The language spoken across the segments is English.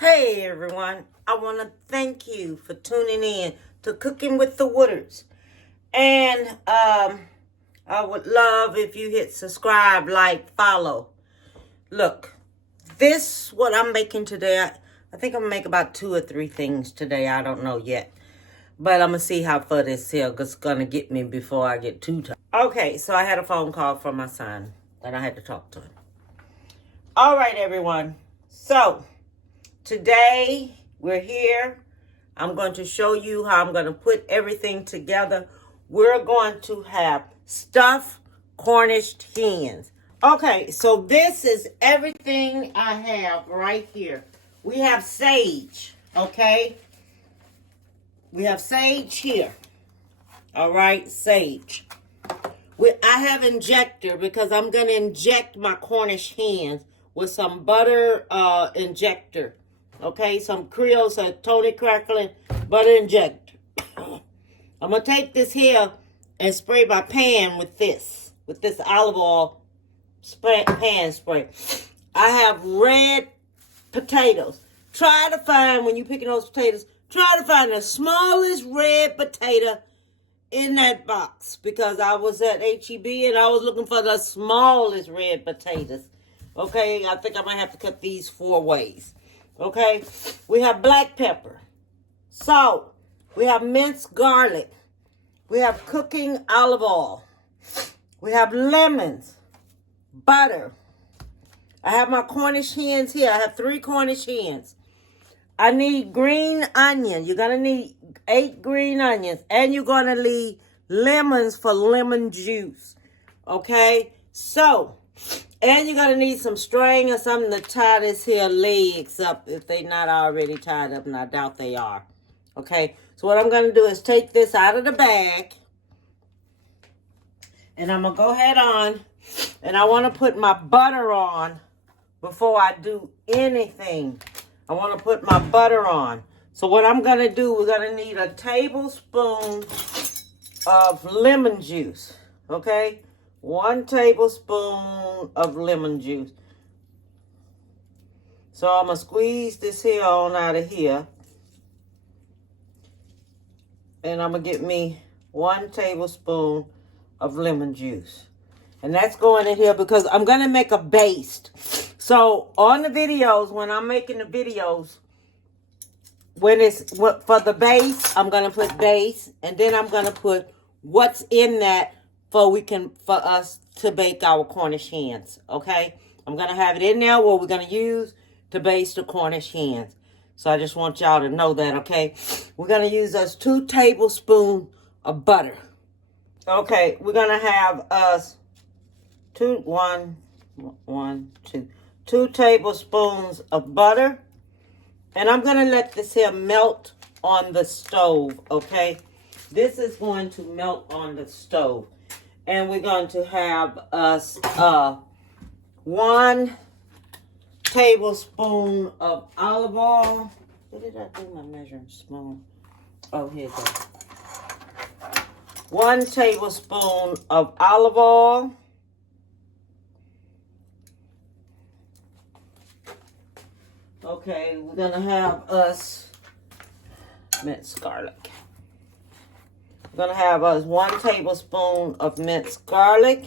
Hey everyone, I want to thank you for tuning in to Cooking with the Woodards. And I would love if you hit subscribe, like, follow. Look, this what I'm making today. I think I'm going to make about 2 or 3 things today. I don't know yet. But I'm going to see how far this here is going to get me before I get too tired. Okay, so I had a phone call from my son and I had to talk to him. All right, everyone. So today, we're here. I'm going to show you how I'm going to put everything together. We're going to have stuffed Cornish hens. Okay, so this is everything I have right here. We have sage, okay? We have sage here. All right, sage. I have injector because I'm going to inject my Cornish hens with some butter injector. Okay, some Creole, so Tony Crackling butter injector. I'm going to take this here and spray my pan with this olive oil pan spray. I have red potatoes. Try to find, when you're picking those potatoes, try to find the smallest red potato in that box. Because I was at HEB and I was looking for the smallest red potatoes. Okay, I think I might have to cut these 4 ways. Okay, we have black pepper, salt, we have minced garlic, we have cooking olive oil, we have lemons, butter. I have my Cornish hens here. I have 3 Cornish hens. I need green onion. You're going to need 8 green onions, and you're going to need lemons for lemon juice. Okay, so, and you're going to need some string or something to tie this here legs up if they're not already tied up, and I doubt they are. Okay, so what I'm going to do is take this out of the bag, and I'm going to go ahead on, and I want to put my butter on before I do anything. I want to put my butter on. So what I'm going to do, we're going to need a tablespoon of lemon juice, okay? 1 tablespoon of lemon juice. So I'm going to squeeze this here on out of here. And I'm going to get me 1 tablespoon of lemon juice. And that's going in here because I'm going to make a baste. So on the videos, when I'm making the videos, when it's for the base, I'm going to put base. And then I'm going to put what's in that for us to bake our Cornish hens, okay? I'm going to have it in there what we're going to use to baste the Cornish hens. So I just want y'all to know that, okay? We're going to use us 2 tablespoons of butter. Okay, we're going to have us 2 tablespoons of butter. And I'm going to let this here melt on the stove, okay? This is going to melt on the stove. And we're going to have us 1 tablespoon of olive oil. What did I do my measuring spoon? Oh, here it goes. 1 tablespoon of olive oil. Okay, we're going to have us minced garlic. We're going to have us 1 tablespoon of minced garlic.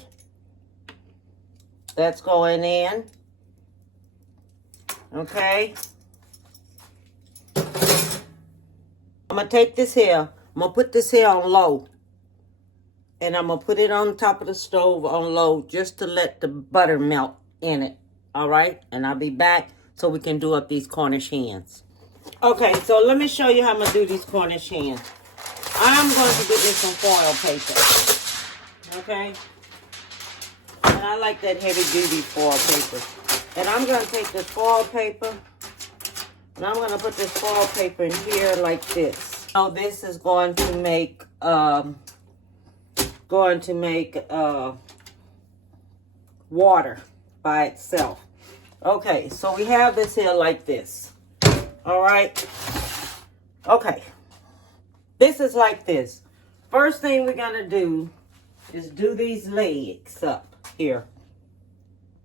That's going in. Okay. I'm going to take this here. I'm going to put this here on low. And I'm going to put it on top of the stove on low just to let the butter melt in it. All right? And I'll be back so we can do up these Cornish hens. Okay, so let me show you how I'm going to do these Cornish hens. I'm going to get me some foil paper. Okay? And I like that heavy-duty foil paper. And I'm going to take this foil paper, and I'm going to put this foil paper in here like this. So this is going to make, water by itself. Okay, so we have this here like this. All right? Okay. This is like this. First thing we're going to do is do these legs up here.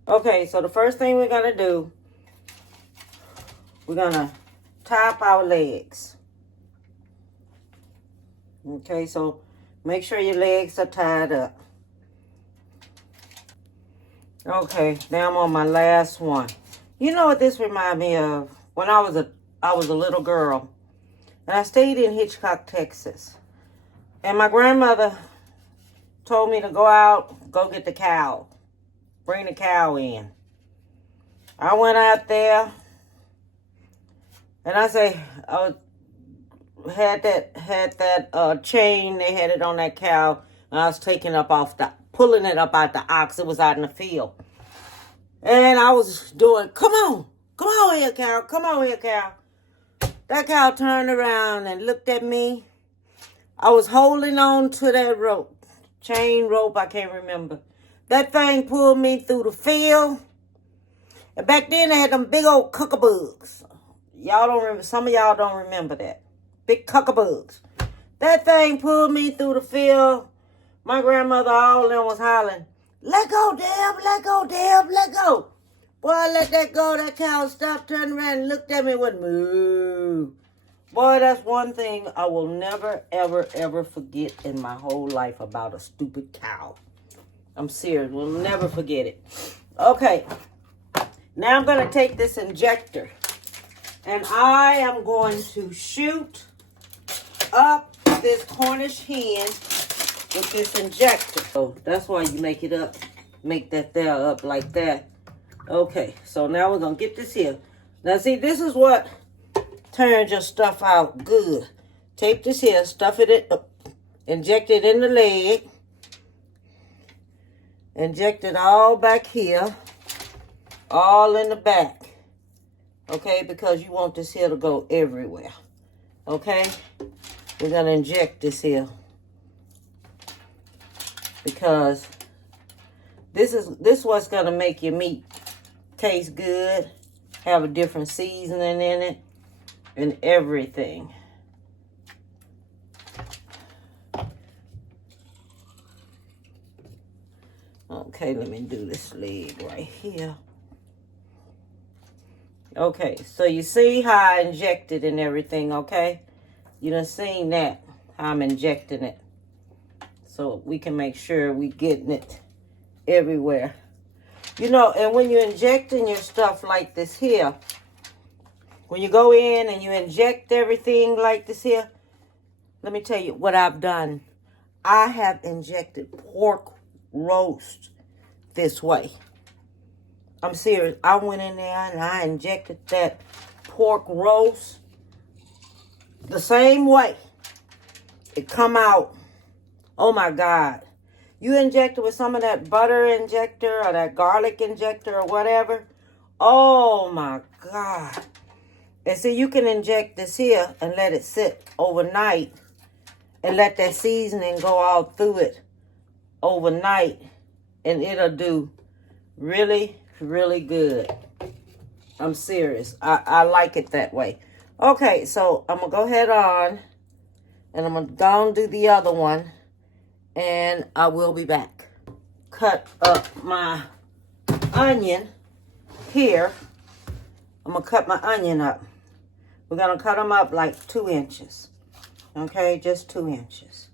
Okay, so the first thing we're going to do, we're going to tie up our legs. Okay, so make sure your legs are tied up. Okay, now I'm on my last one. You know what this reminds me of? When I was a little girl, and I stayed in Hitchcock, Texas. And my grandmother told me to go out, go get the cow. Bring the cow in. I went out there, and had that chain. They had it on that cow, and I was pulling it up out the ox. It was out in the field, and I was doing, come on here, cow, come on here, cow. That cow turned around and looked at me. I was holding on to that chain rope, I can't remember. That thing pulled me through the field. And back then, they had them big old cuckabugs. Some of y'all don't remember that. Big cuckabugs. That thing pulled me through the field. My grandmother, all of them was hollering, let go, Deb, let go, Deb, let go. Boy, I let that go. That cow stopped, turned around, and looked at me with moo. Boy, that's one thing I will never, ever, ever forget in my whole life about a stupid cow. I'm serious. We'll never forget it. Okay. Now I'm going to take this injector, and I am going to shoot up this Cornish hen with this injector. So that's why you make it up. Make that there up like that. Okay, so now we're going to get this here. Now see, this is what turns your stuff out good. Take this here, stuff it up, inject it in the leg. Inject it all back here. All in the back. Okay, because you want this here to go everywhere. Okay? We're going to inject this here. Because this what's going to make your meat taste good. Have a different seasoning in it. And everything. Okay, let me do this leg right here. Okay, so you see how I injected and everything, okay? You done seen that, how I'm injecting it. So we can make sure we getting it everywhere. You know, and when you're injecting your stuff like this here, when you go in and you inject everything like this here, let me tell you what I've done. I have injected pork roast this way. I'm serious. I went in there and I injected that pork roast the same way. It come out. Oh my God. You inject it with some of that butter injector or that garlic injector or whatever. Oh my God. And see, you can inject this here and let it sit overnight and let that seasoning go all through it overnight. And it'll do really, really good. I'm serious. I like it that way. Okay, so I'm going to go ahead on and I'm going to go and do the other one. And I will be back. Cut up my onion here. I'm going to cut my onion up. We're going to cut them up like 2 inches. Okay, just 2 inches.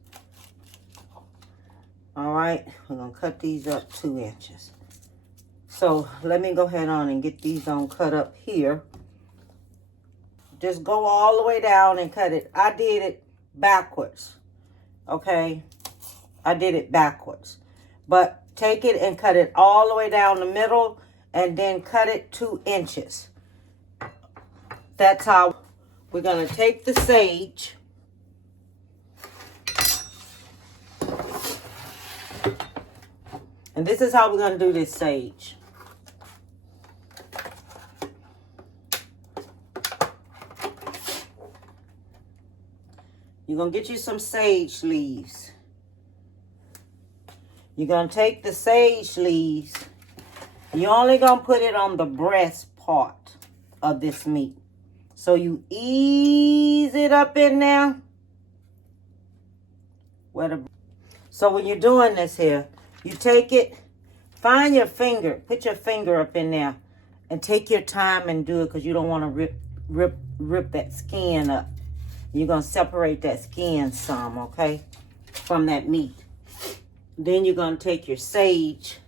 All right, we're going to cut these up 2 inches. So let me go ahead on and get these on cut up here. Just go all the way down and cut it. I did it backwards. Okay, I did it backwards. But take it and cut it all the way down the middle and then cut it 2 inches. That's how we're going to take the sage. And this is how we're going to do this sage. You're going to get you some sage leaves. You're going to take the sage leaves. You're only going to put it on the breast part of this meat. So you ease it up in there. So when you're doing this here, you take it, find your finger, put your finger up in there, and take your time and do it because you don't want to rip that skin up. You're going to separate that skin some, okay, from that meat. Then you're going to take your sage.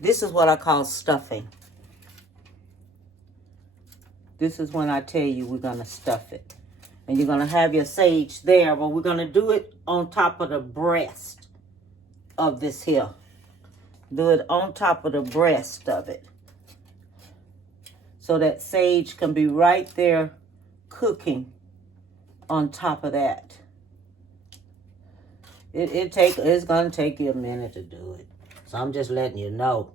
This is what I call stuffing. This is when I tell you we're going to stuff it. And you're going to have your sage there, but we're going to do it on top of the breast of this here. Do it on top of the breast of it. So that sage can be right there cooking on top of that. It's going to take you a minute to do it. So I'm just letting you know.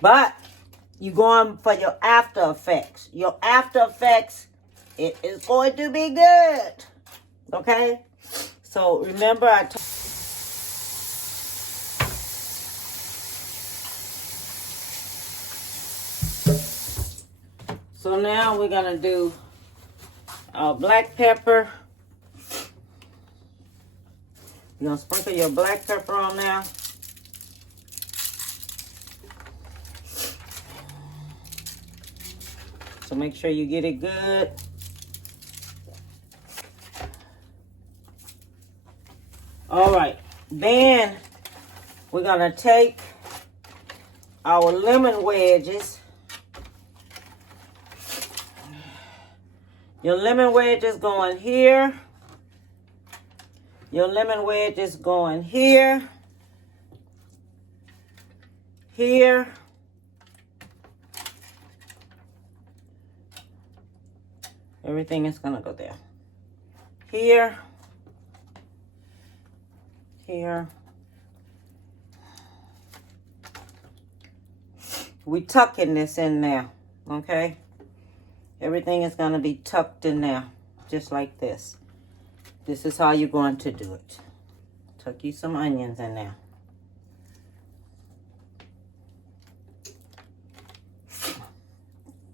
But you're going for your after effects. Your after effects, it is going to be good. Okay? So remember So now we're going to do our black pepper. You're going to sprinkle your black pepper on now. So make sure you get it good. All right. Then we're going to take our lemon wedges. Your lemon wedge is going here. Your lemon wedge is going here. Here. Everything is going to go there. Here. Here. We tucking this in there, okay? Everything is going to be tucked in there, just like this. This is how you're going to do it. Tuck you some onions in there.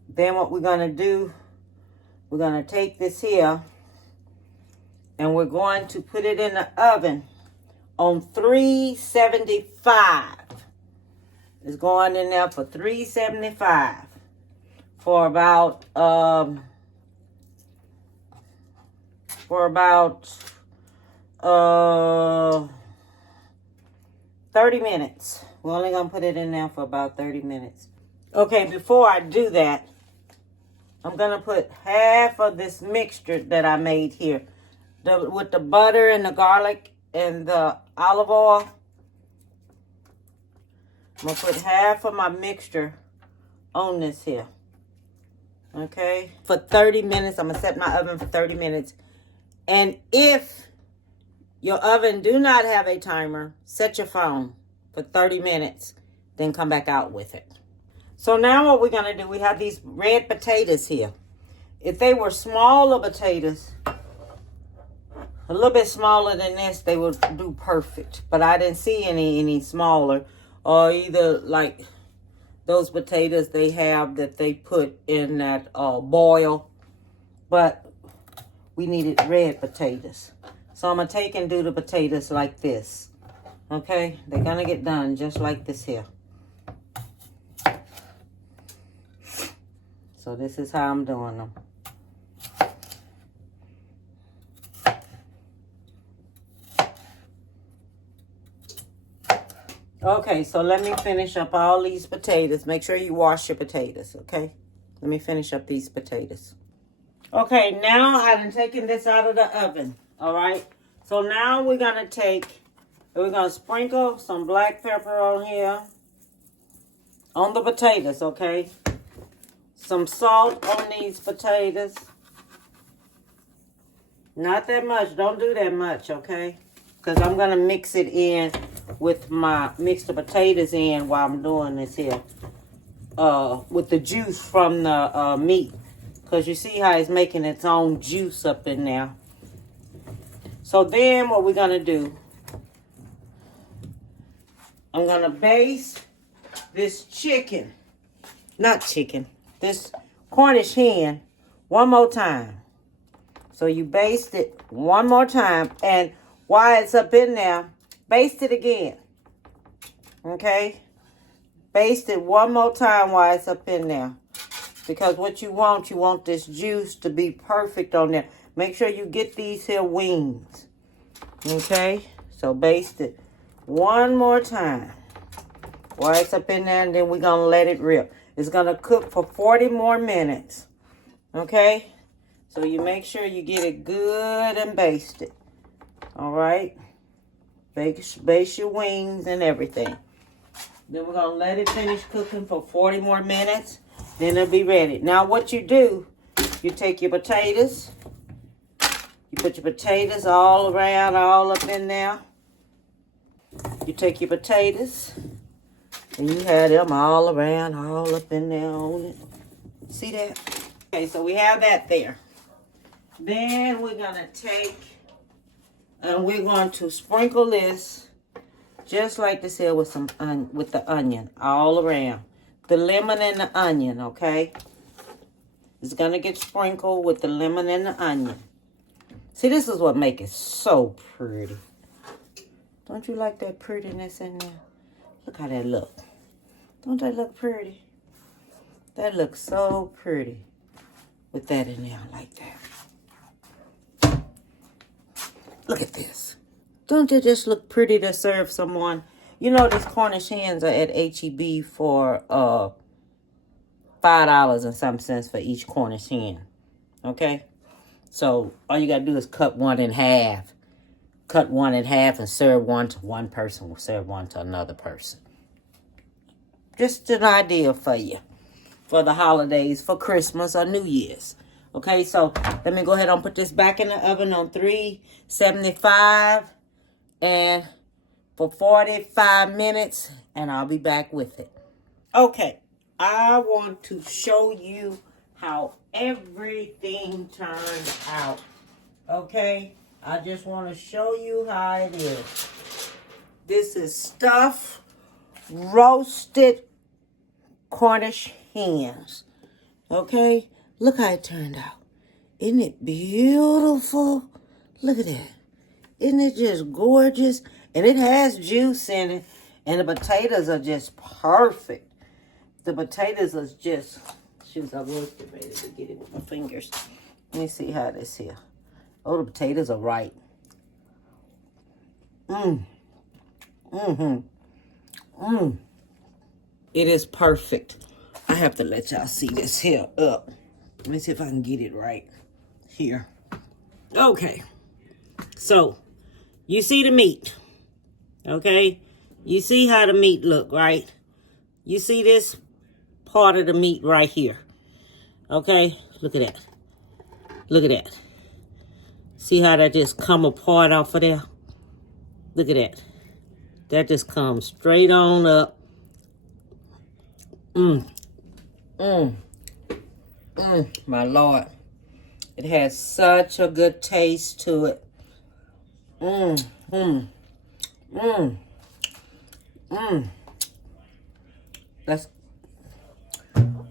Then what we're going to do, we're going to take this here and we're going to put it in the oven on 375. It's going in there for 375 for about 30 minutes. We're only going to put it in there for about 30 minutes. Okay, before I do that, I'm going to put half of this mixture that I made here. With the butter and the garlic and the olive oil. I'm going to put half of my mixture on this here. Okay? For 30 minutes. I'm going to set my oven for 30 minutes. And if your oven do not have a timer, set your phone for 30 minutes. Then come back out with it. So now what we're going to do, we have these red potatoes here. If they were smaller potatoes, a little bit smaller than this, they would do perfect. But I didn't see any smaller. Or either like those potatoes they have that they put in that boil. But we needed red potatoes. So I'm going to take and do the potatoes like this. Okay? They're going to get done just like this here. So this is how I'm doing them. Okay, so let me finish up all these potatoes. Make sure you wash your potatoes, okay? Let me finish up these potatoes. Okay, now I've taken this out of the oven, all right? So now we're going to sprinkle some black pepper on here, on the potatoes, okay? Some salt on these potatoes. Not that much. Don't do that much, okay? Because I'm going to mix it in with mix the potatoes in while I'm doing this here. With the juice from the meat. Because you see how it's making its own juice up in there. So then what we're going to do, I'm going to baste this chicken. Not chicken. This Cornish hen one more time. So you baste it one more time. And while it's up in there, baste it again. Okay? Baste it one more time while it's up in there. Because what you want this juice to be perfect on there. Make sure you get these here wings. Okay? So baste it one more time. While it's up in there, and then we're going to let it rip. It's going to cook for 40 more minutes. Okay? So you make sure you get it good and basted. All right? Baste your wings and everything. Then we're going to let it finish cooking for 40 more minutes. Then it'll be ready. Now what you do, you take your potatoes. You put your potatoes all around, all up in there. You take your potatoes. And you have them all around, all up in there on it. See that? Okay, so we have that there. Then we're going to take, and we're going to sprinkle this just like this here with the onion all around. The lemon and the onion, okay? It's going to get sprinkled with the lemon and the onion. See, this is what makes it so pretty. Don't you like that prettiness in there? Look how that look. Don't that look pretty? That looks so pretty with that in there like that. Look at this. Don't it just look pretty to serve someone? You know, these Cornish hens are at H-E-B for $5 and some cents for each Cornish hen. Okay? So all you got to do is cut one in half. Cut one in half and serve one to one person. We'll serve one to another person. Just an idea for you. For the holidays, for Christmas or New Year's. Okay, so let me go ahead and put this back in the oven on 375 and for 45 minutes, and I'll be back with it. Okay, I want to show you how everything turns out. Okay, I just want to show you how it is. This is stuffed roasted Cornish hens. Okay, look how it turned out. Isn't it beautiful? Look at that. Isn't it just gorgeous? And it has juice in it. And the potatoes are just perfect. The potatoes are just... Shoot, I was getting ready to get it with my fingers. Let me see how this here. Oh, the potatoes are right. It is perfect. I have to let y'all see this here up. Let me see if I can get it right here. Okay. So, you see the meat. Okay? You see how the meat look, right? You see this part of the meat right here. Okay? Look at that. Look at that. See how that just come apart off of there? Look at that. That just comes straight on up. My Lord. It has such a good taste to it. That's,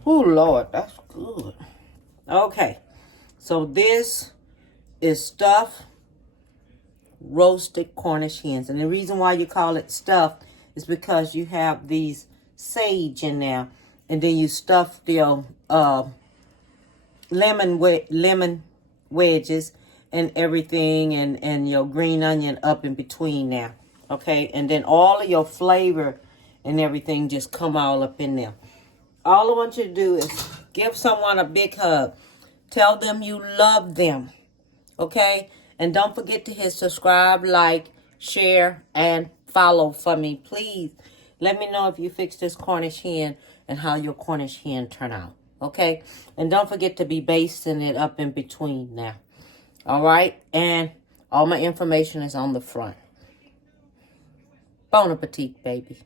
oh Lord, that's good. Okay, so this is stuffed roasted Cornish hens. And the reason why you call it stuffed is because you have these sage in there. And then you stuff your lemon wedges and everything and your green onion up in between there. Okay, and then all of your flavor and everything just come all up in there. All I want you to do is give someone a big hug. Tell them you love them. Okay? And don't forget to hit subscribe, like, share, and follow for me. Please let me know if you fix this Cornish hen and how your Cornish hen turn out. Okay? And don't forget to be basting it up in between now. All right? And all my information is on the front. Bon appetit, baby.